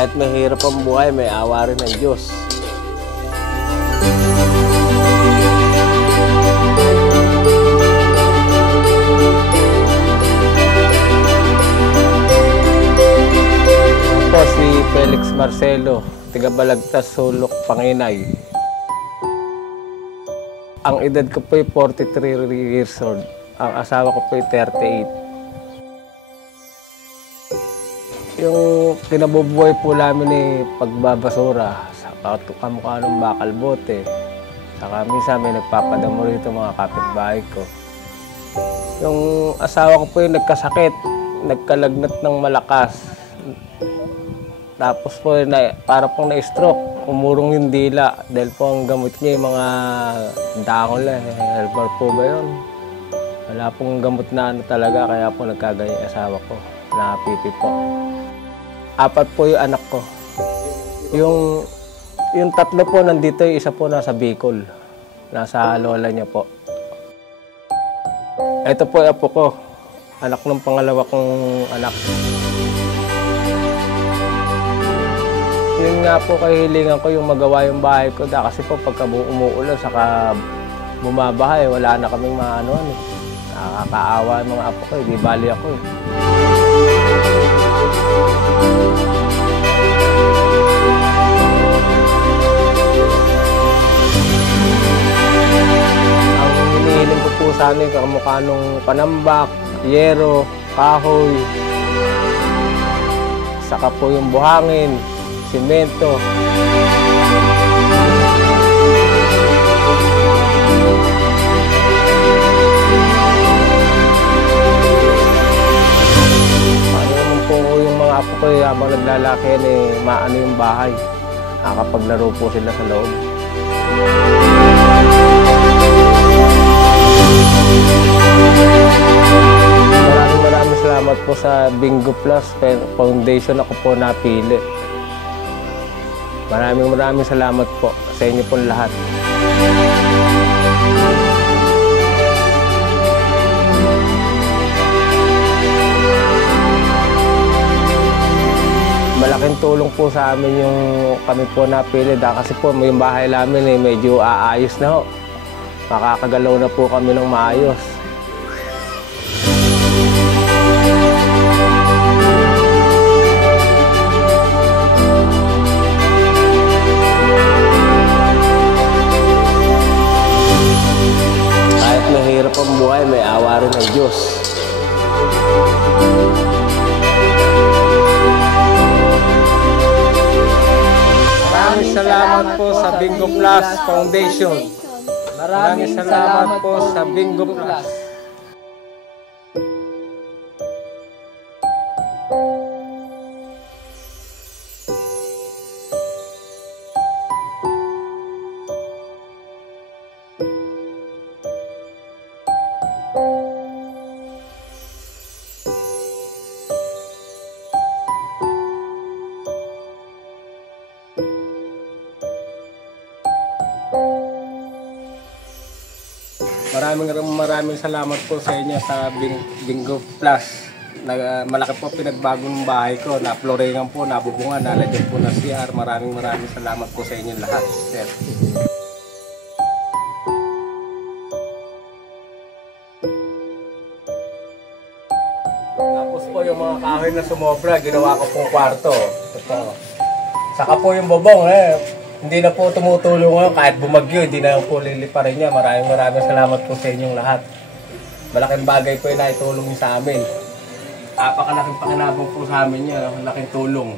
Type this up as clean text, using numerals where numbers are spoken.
Kahit mahirap ang buhay, may awa rin ng Diyos. Ako si Felix Marcelo, taga Balagtas, Sulok, Panginay. Ang edad ko po ay 43 years old. Ang asawa ko po ay 38. Yung kinabubuhay po namin ay pagbabasura sa kamukha ng bakal bote. Saka minsan may nagpapadamo rito mga kapitbahay ko. Yung asawa ko po ay nagkasakit, nagkalagnat ng malakas. Tapos po para pong na-stroke, umurong yung dila dahil po ang gamot niya yung mga dahon lang. Helper po ba yun? Wala pong gamot na talaga kaya po nagkaganyan yung asawa ko. Napipi po. 4 po yung anak ko. Yung 3 po nandito, yung isa po nasa Bicol. Nasa lola niya po. Ito po yung apo ko. Anak ng pangalawa kong anak. Yun nga po kahilingan ko yung magawa yung bahay ko. Kasi po pagka umuulan, saka bumabahay, wala na kaming maanuan eh. Nakakaawa yung mga apo ko, di bali ako eh. Ang hinihiling ko po sana yung kamukha nung panambak, yero, kahoy, saka po yung buhangin, simento. Paano naman po yung mga apo ko habang naglalaki maano yung bahay. Nakapaglaro po sila sa loob. Maraming salamat po sa Bingo Plus Foundation ako po napili. Maraming salamat po sa inyo po lahat. Malaking tulong po sa amin yung kami po napili kasi po yung bahay namin medyo aayos na ho. Makakagalaw na po kami ng maayos. Kahit mahirap ang buhay, may awa rin ng Diyos. Maraming salamat po sa Bingo Plus Foundation. Maraming salamat po sa Bingo Plus. Maraming salamat po sa inyo sa Bingo Plus. Malaki po pinagbago ng bahay ko. Na-floringan po, nabubungan, nalagyan po ng CR. Maraming salamat po sa inyo lahat, sir. Tapos po yung mga kahoy na sumobra, ginawa ko pong kwarto. Ito. Saka po yung bubong hindi na po tumutulong ngayon kahit bumagyo, hindi na po liliparin niya. Maraming salamat po sa inyong lahat. Malaking bagay po yung naitulong niyo sa amin. Napakalaking pakinabang po sa amin niya, malaking tulong.